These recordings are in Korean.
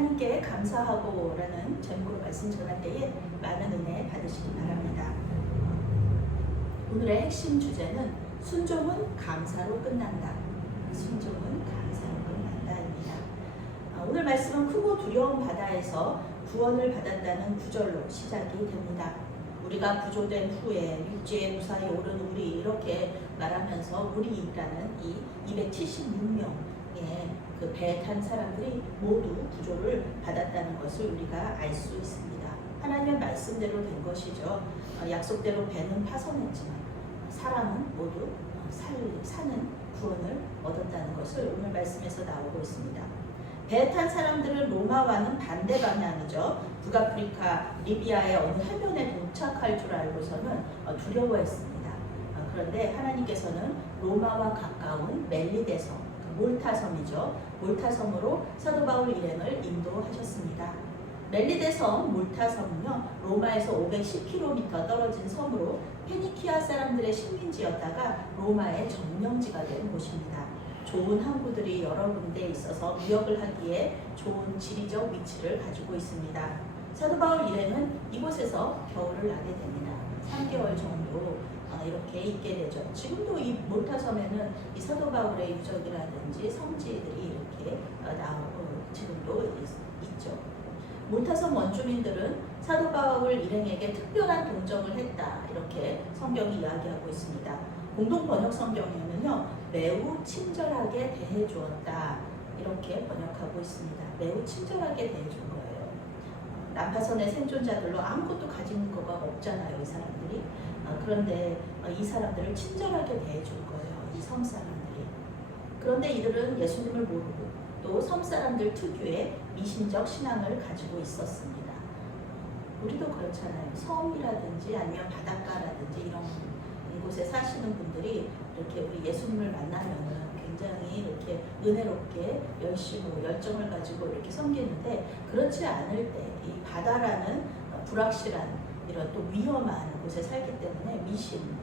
하나님께 감사하고라는 제목으로 말씀 전할 때에 많은 은혜 받으시기 바랍니다. 오늘의 핵심 주제는 순종은 감사로 끝난다. 순종은 감사로 끝난다입니다. 오늘 말씀은 크고 두려운 바다에서 구원을 받았다는 구절로 시작이 됩니다. 우리가 구조된 후에 육지에 무사히 오른 우리 이렇게 말하면서 우리라는 이 276명의 그 배에 탄 사람들이 모두 구조를 받았다는 것을 우리가 알 수 있습니다. 하나님의 말씀대로 된 것이죠. 약속대로 배는 파손했지만 사람은 모두 사는 구원을 얻었다는 것을 오늘 말씀에서 나오고 있습니다. 배에 탄 사람들은 로마와는 반대 방향이죠. 북아프리카 리비아의 어느 해변에 도착할 줄 알고서는 두려워했습니다. 그런데 하나님께서는 로마와 가까운 멜리데섬, 몰타섬이죠. 몰타섬으로 사도 바울 일행을 인도하셨습니다. 멜리데섬 몰타섬은요, 로마에서 510km 떨어진 섬으로 페니키아 사람들의 식민지였다가 로마의 점령지가 된 곳입니다. 좋은 항구들이 여러 군데 있어서 무역을 하기에 좋은 지리적 위치를 가지고 있습니다. 사도 바울 일행은 이곳에서 겨울을 나게 됩니다. 3개월 정도 이렇게 있게 되죠. 지금도 이 몰타섬에는 이 사도 바울의 유적이라든지 성지들이 이렇게 지금도 있죠. 몰타섬 원주민들은 사도 바울 일행에게 특별한 동정을 했다, 이렇게 성경이 이야기하고 있습니다. 공동 번역 성경에는요, 매우 친절하게 대해주었다, 이렇게 번역하고 있습니다. 매우 친절하게 대해준 거예요. 난파선의 생존자들로 아무것도 가진 거가 없잖아요, 이 사람들이. 그런데 이 사람들을 친절하게 대해준 거예요, 이 섬 사람들이. 그런데 이들은 예수님을 모르고 또 섬 사람들 특유의 미신적 신앙을 가지고 있었습니다. 우리도 그렇잖아요. 섬이라든지 아니면 바닷가라든지 이런 곳에 사시는 분들이 이렇게 우리 예수님을 만나면은 굉장히 이렇게 은혜롭게 열심히 열정을 가지고 이렇게 섬기는데, 그렇지 않을 때 이 바다라는 불확실한 이런 또 위험한 곳에 살기 때문에 미신,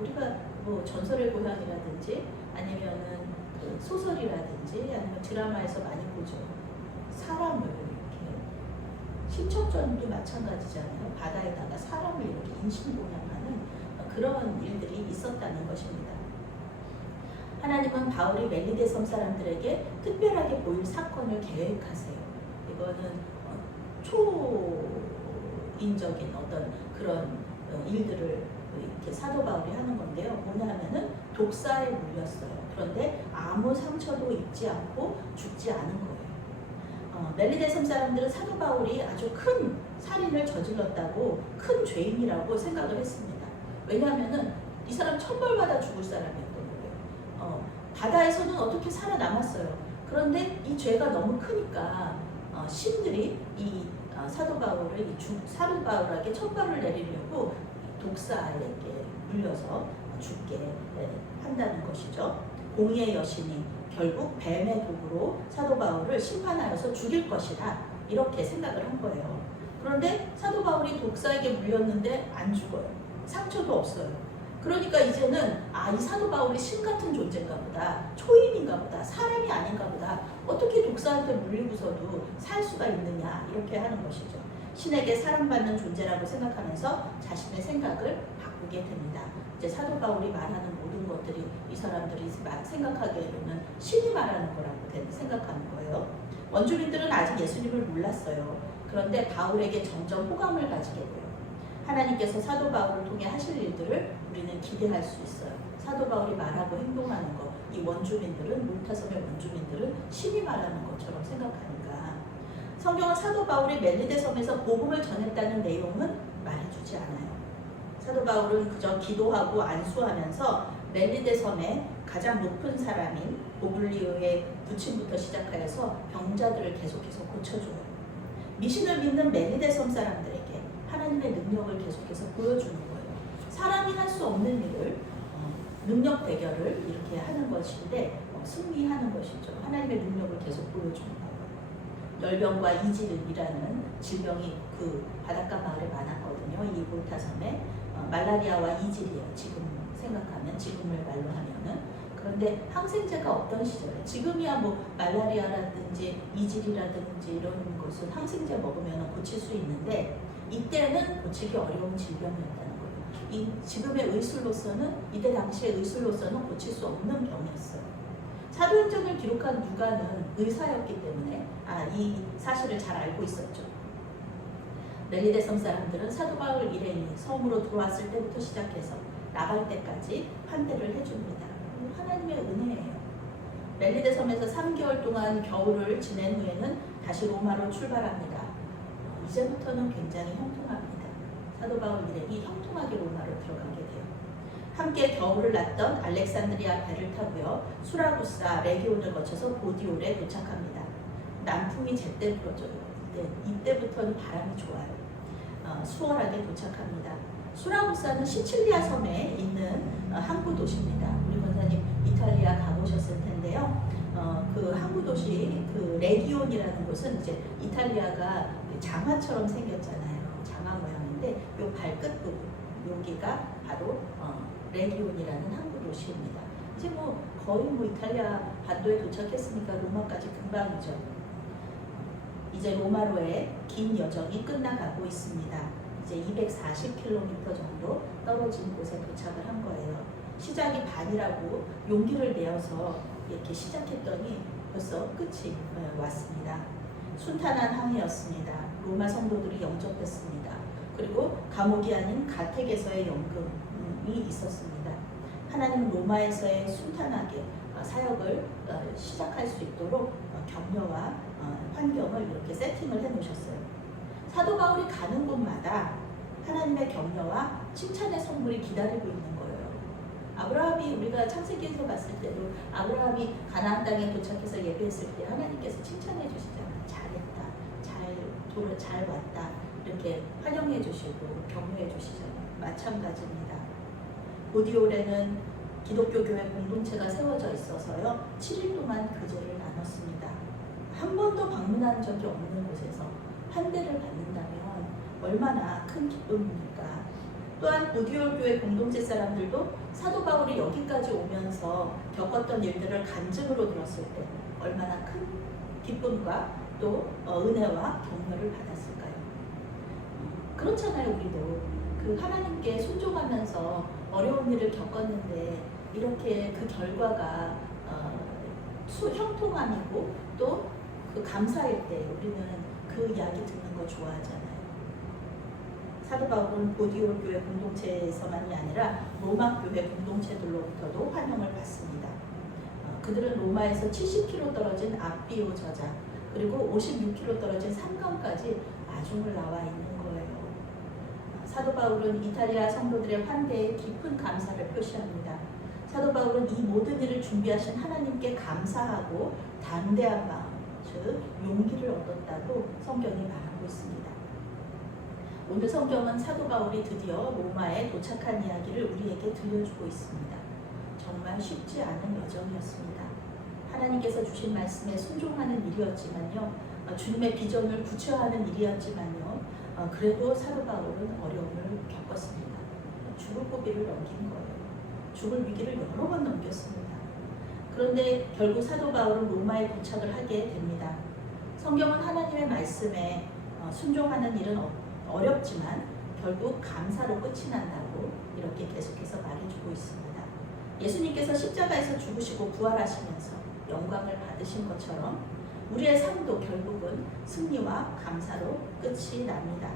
우리가 뭐 전설의 고향이라든지 아니면은 그 소설이라든지 아니면 드라마에서 많이 보죠. 사람을 이렇게 심청전도 마찬가지잖아요. 바다에다가 사람을 이렇게 인신공양하는 그런 일들이 있었다는 것입니다. 하나님은 바울이 멜리데섬 사람들에게 특별하게 보일 사건을 계획하세요. 이거는 초인적인 어떤 그런 일들을 이렇게 사도 바울이 하는 건데요. 뭐냐면은 독사에 물렸어요. 그런데 아무 상처도 입지 않고 죽지 않은 거예요. 멜리데섬 사람들은 사도 바울이 아주 큰 살인을 저질렀다고, 큰 죄인이라고 생각을 했습니다. 왜냐하면은 이 사람 천벌받아 죽을 사람이었던 거예요. 바다에서는 어떻게 살아남았어요. 그런데 이 죄가 너무 크니까 신들이 이 사도 바울에게 천벌을 내리려고 독사에게 물려서 죽게 한다는 것이죠. 공의의 여신이 결국 뱀의 독으로 사도 바울을 심판하여서 죽일 것이다, 이렇게 생각을 한 거예요. 그런데 사도 바울이 독사에게 물렸는데 안 죽어요. 상처도 없어요. 그러니까 이제는 이 사도 바울이 신 같은 존재인가 보다, 초인인가 보다, 사람이 아닌가 보다, 어떻게 독사한테 물리고서도 살 수가 있느냐, 이렇게 하는 것이죠. 신에게 사랑받는 존재라고 생각하면서 자신의 생각을 바꾸게 됩니다. 이제 사도 바울이 말하는 모든 것들이 이 사람들이 생각하기에는 신이 말하는 거라고 생각하는 거예요. 원주민들은 아직 예수님을 몰랐어요. 그런데 바울에게 점점 호감을 가지게 돼요. 하나님께서 사도 바울을 통해 하실 일들을 우리는 기대할 수 있어요. 사도 바울이 말하고 행동하는 것, 이 원주민들은, 몰타섬의 원주민들은 신이 말하는 것처럼 생각하니까. 성경은 사도 바울이 멜리데섬에서 복음을 전했다는 내용은 말해주지 않아요. 사도 바울은 그저 기도하고 안수하면서 멜리데섬의 가장 높은 사람인 보블리오의 부친부터 시작하여서 병자들을 계속해서 고쳐줘요. 미신을 믿는 멜리데섬 사람들에게 하나님의 능력을 계속해서 보여주는 거예요. 사람이 할 수 없는 일을 능력 대결을 이렇게 하는 것인데 승리하는 것이죠. 하나님의 능력을 계속 보여주는 거예요. 열병과 이질이라는 질병이 그 바닷가 마을에 많았거든요. 이 몰타섬에 말라리아와 이질이에요. 지금 생각하면, 지금을 말로 하면은 그런데 항생제가 없던 시절에 지금이야 뭐 말라리아라든지 이질이라든지 이런 것은 항생제 먹으면 고칠 수 있는데 이때는 고치기 어려운 질병이었다는 거예요. 지금의 의술로서는 이때 당시의 의술로서는 고칠 수 없는 병이었어요. 사도행전을 기록한 누가는 의사였기 때문에 이 사실을 잘 알고 있었죠. 멜리데 섬 사람들은 사도 바울 일행이 섬으로 들어왔을 때부터 시작해서 나갈 때까지 환대를 해줍니다. 하나님의 은혜예요. 멜리데 섬에서 3개월 동안 겨울을 지낸 후에는 다시 로마로 출발합니다. 이제부터는 굉장히 형통합니다. 사도 바울 일행이 형통하게 로마로 들어가게 돼요. 함께 겨울을 났던 알렉산드리아 배를 타고요. 수라구사, 레기온을 거쳐서 보디올에 도착합니다. 남풍이 제때 불어줘요. 이때부터는 바람이 좋아요. 수월하게 도착합니다. 수라구사는 시칠리아 섬에 있는 항구 도시입니다. 우리 권사님 이탈리아 가보셨을 텐데요. 그 항구 도시 그 레기온이라는 곳은 이제 이탈리아가 장화처럼 생겼잖아요. 장화 모양인데 요 발끝 부분 여기가 바로 레기온이라는 항구 도시입니다. 이제 뭐 거의 뭐 이탈리아 반도에 도착했으니까 로마까지 금방이죠. 이제 로마로의 긴 여정이 끝나가고 있습니다. 이제 240km 정도 떨어진 곳에 도착을 한 거예요. 시작이 반이라고 용기를 내어서 이렇게 시작했더니 벌써 끝이 왔습니다. 순탄한 항해였습니다. 로마 성도들이 영접했습니다. 그리고 감옥이 아닌 가택에서의 연금이 있었습니다. 하나님은 로마에서의 순탄하게 사역을 시작할 수 있도록 격려와 환경을 이렇게 세팅을 해 놓으셨어요. 사도 바울이 가는 곳마다 하나님의 격려와 칭찬의 선물이 기다리고 있는 거예요. 아브라함이 우리가 창세기에서 봤을 때도 아브라함이 가나안 땅에 도착해서 예배했을 때 하나님께서 칭찬해 주시잖아요. 잘했다, 잘 왔다 이렇게 환영해 주시고 격려해 주시잖아요. 마찬가지입니다. 보디올에는 기독교 교회 공동체가 세워져 있어서요. 7일 동안 교제를 나눴습니다. 한 번도 방문한 적이 없는 곳에서 환대를 받는다면 얼마나 큰 기쁨입니까? 또한 보디올 교회 공동체 사람들도 사도 바울이 여기까지 오면서 겪었던 일들을 간증으로 들었을 때 얼마나 큰 기쁨과 또 은혜와 격려를 받았을까요? 그렇잖아요. 우리도 그 하나님께 순종하면서 어려운 일을 겪었는데 이렇게 그 결과가 형통함이고 또 그 감사일 때 우리는 그 이야기 듣는 거 좋아하잖아요. 사도 바울은 보디올 교회 공동체에서만이 아니라 로마 교회 공동체들로부터도 환영을 받습니다. 그들은 로마에서 70km 떨어진 아비오 저자 그리고 56km 떨어진 상강까지 마중을 나와 있는 거예요. 사도 바울은 이탈리아 성도들의 환대에 깊은 감사를 표시합니다. 사도 바울은 이 모든 일을 준비하신 하나님께 감사하고 담대한 마음, 즉 용기를 얻었다고 성경이 말하고 있습니다. 오늘 성경은 사도 바울이 드디어 로마에 도착한 이야기를 우리에게 들려주고 있습니다. 정말 쉽지 않은 여정이었습니다. 하나님께서 주신 말씀에 순종하는 일이었지만요. 주님의 비전을 구체화하는 일이었지만요. 그래도 사도 바울은 어려움을 겪었습니다. 죽을 고비를 넘긴 거예요. 죽을 위기를 여러 번 넘겼습니다. 그런데 결국 사도 바울은 로마에 도착을 하게 됩니다. 성경은 하나님의 말씀에 순종하는 일은 어렵지만 결국 감사로 끝이 난다고 이렇게 계속해서 말해주고 있습니다. 예수님께서 십자가에서 죽으시고 부활하시면서 영광을 받으신 것처럼 우리의 삶도 결국은 승리와 감사로 끝이 납니다.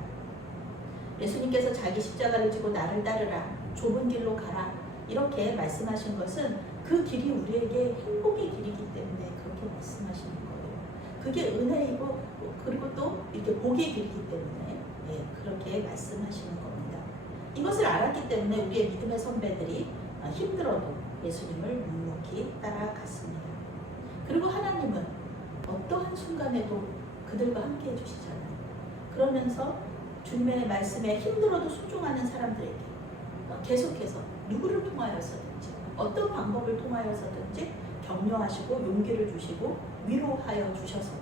예수님께서 자기 십자가를 지고 나를 따르라, 좁은 길로 가라 이렇게 말씀하신 것은 그 길이 우리에게 행복의 길이기 때문에 그렇게 말씀하시는 거예요. 그게 은혜이고 그리고 또 이렇게 복의 길이기 때문에 그렇게 말씀하시는 겁니다. 이것을 알았기 때문에 우리의 믿음의 선배들이 힘들어도 예수님을 묵묵히 따라갔습니다. 그리고 하나님은 어떠한 순간에도 그들과 함께 해주시잖아요. 그러면서 주님의 말씀에 힘들어도 순종하는 사람들에게 계속해서 누구를 통하여서든지 어떤 방법을 통하여서든지 격려하시고 용기를 주시고 위로하여 주셔서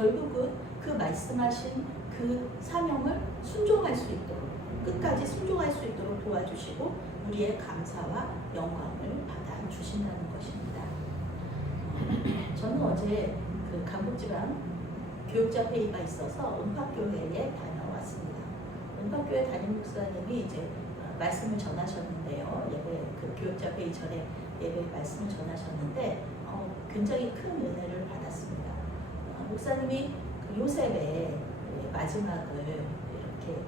결국은 그 말씀하신 그 사명을 순종할 수 있도록 끝까지 순종할 수 있도록 도와주시고 우리의 감사와 영광을 받아 주신다는 것입니다. 저는 어제 그 강북지방 교육자 회의가 있어서 은팍교회에 다녀왔습니다. 은팍교회 담임 목사님이 이제 말씀을 전하셨는데요. 예배 그 교육자 회의 전에 예배 말씀을 전하셨는데 굉장히 큰 은혜를 받았습니다. 목사님이 그 요셉의 마지막을 이렇게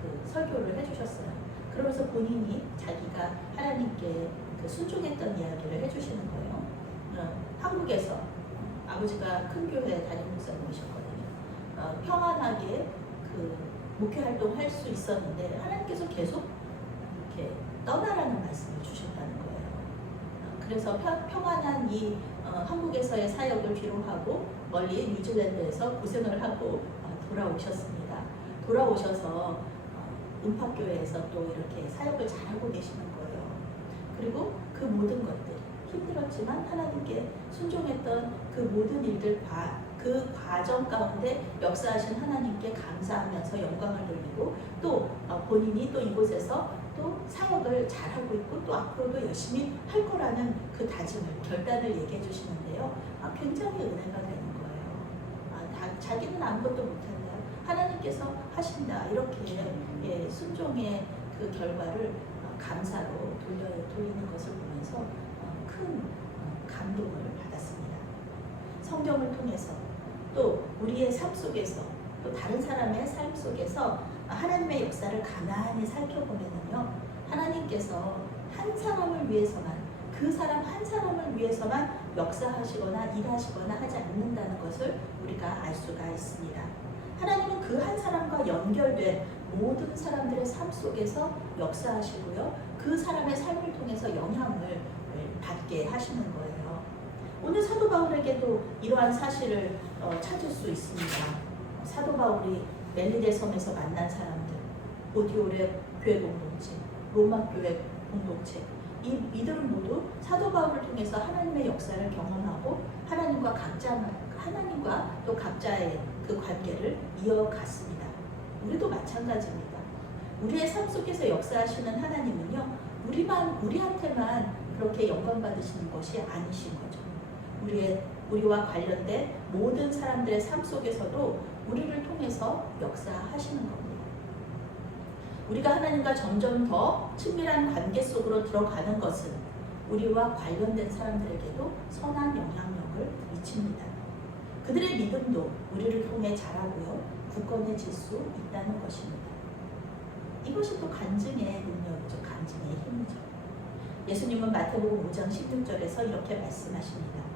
그 설교를 해주셨어요. 그러면서 본인이 자기가 하나님께 그 순종했던 이야기를 해주시는 거예요. 한국에서 아버지가 큰 교회 담임 목사님이셨거든요. 평안하게 그 목회 활동할 수 있었는데 하나님께서 계속 이렇게 떠나라는 말씀을 주셨다는 거예요. 그래서 평안한 이 한국에서의 사역을 뒤로하고 멀리 뉴질랜드에서 고생을 하고 돌아오셨습니다. 돌아오셔서 은팍교회에서 또 이렇게 사역을 잘하고 계시는 거예요. 그리고 그 모든 것들 힘들었지만 하나님께 순종했던 그 모든 일들 그 과정 가운데 역사하신 하나님께 감사하면서 영광을 돌리고 또 본인이 또 이곳에서 또 사역을 잘하고 있고 또 앞으로도 열심히 할 거라는 그 다짐을 결단을 얘기해 주시는데요. 굉장히 은혜가 되는 거예요. 자기는 아무것도 못한다. 하나님께서 하신다. 이렇게 순종의 그 결과를 감사로 돌리는 것을 보면서 큰 감동을 받았습니다. 성경을 통해서 또 우리의 삶 속에서 또 다른 사람의 삶 속에서 하나님의 역사를 가만히 살펴보면요, 하나님께서 한 사람을 위해서만 그 사람 한 사람을 위해서만 역사하시거나 일하시거나 하지 않는다는 것을 우리가 알 수가 있습니다. 하나님은 그 한 사람과 연결된 모든 사람들의 삶 속에서 역사하시고요, 그 사람의 삶을 통해서 영향을 받게 하시는 거예요. 오늘 사도 바울에게도 이러한 사실을 찾을 수 있습니다. 사도 바울이 멜리데 섬에서 만난 사람들, 보디올의 교회 공동체, 로마 교회 공동체, 이 이들은 모두 사도 바울을 통해서 하나님의 역사를 경험하고 하나님과 또 각자의 그 관계를 이어갔습니다. 우리도 마찬가지입니다. 우리의 삶 속에서 역사하시는 하나님은요, 우리한테만 그렇게 영광 받으시는 것이 아니신 거죠. 우리와 관련된 모든 사람들의 삶 속에서도 우리를 통해서 역사하시는 겁니다. 우리가 하나님과 점점 더 친밀한 관계 속으로 들어가는 것은 우리와 관련된 사람들에게도 선한 영향력을 미칩니다. 그들의 믿음도 우리를 통해 자라고요, 굳건해질 수 있다는 것입니다. 이것이 또 간증의 능력이죠. 간증의 힘이죠. 예수님은 마태복음 5장 16절에서 이렇게 말씀하십니다.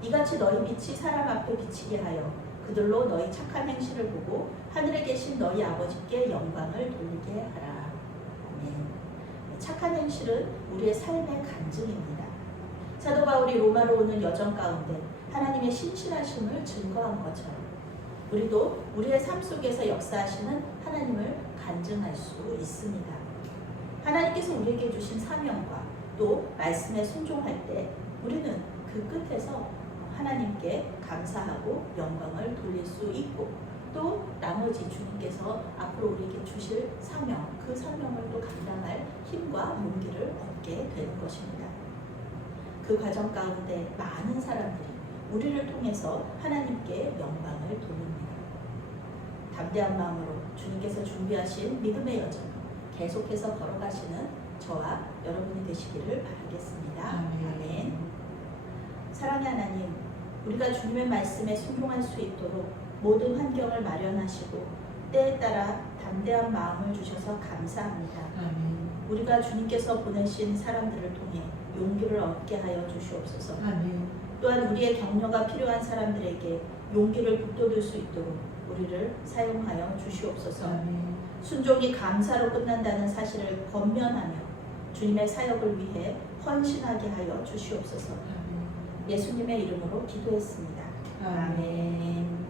이같이 너희 빛이 사람 앞에 비치게 하여 그들로 너희 착한 행실을 보고 하늘에 계신 너희 아버지께 영광을 돌리게 하라. 아멘. 착한 행실은 우리의 삶의 간증입니다. 사도 바울이 로마로 오는 여정 가운데 하나님의 신실하심을 증거한 것처럼 우리도 우리의 삶 속에서 역사하시는 하나님을 간증할 수 있습니다. 하나님께서 우리에게 주신 사명과 또 말씀에 순종할 때 우리는 그 끝에서 하나님께 감사하고 영광을 돌릴 수 있고 또 나머지 주님께서 앞으로 우리에게 주실 사명, 그 사명을 또 감당할 힘과 용기를 얻게 되는 것입니다. 그 과정 가운데 많은 사람들이 우리를 통해서 하나님께 영광을 돌립니다. 담대한 마음으로 주님께서 준비하신 믿음의 여정 계속해서 걸어가시는 저와 여러분이 되시기를 바라겠습니다. 아멘. 사랑의 하나님, 우리가 주님의 말씀에 순종할 수 있도록 모든 환경을 마련하시고 때에 따라 담대한 마음을 주셔서 감사합니다. 아멘. 우리가 주님께서 보내신 사람들을 통해 용기를 얻게 하여 주시옵소서. 아멘. 또한 우리의 격려가 필요한 사람들에게 용기를 북돋을 수 있도록 우리를 사용하여 주시옵소서. 아멘. 순종이 감사로 끝난다는 사실을 권면하며 주님의 사역을 위해 헌신하게 하여 주시옵소서. 아멘. 예수님의 이름으로 기도했습니다. 아멘. 아멘.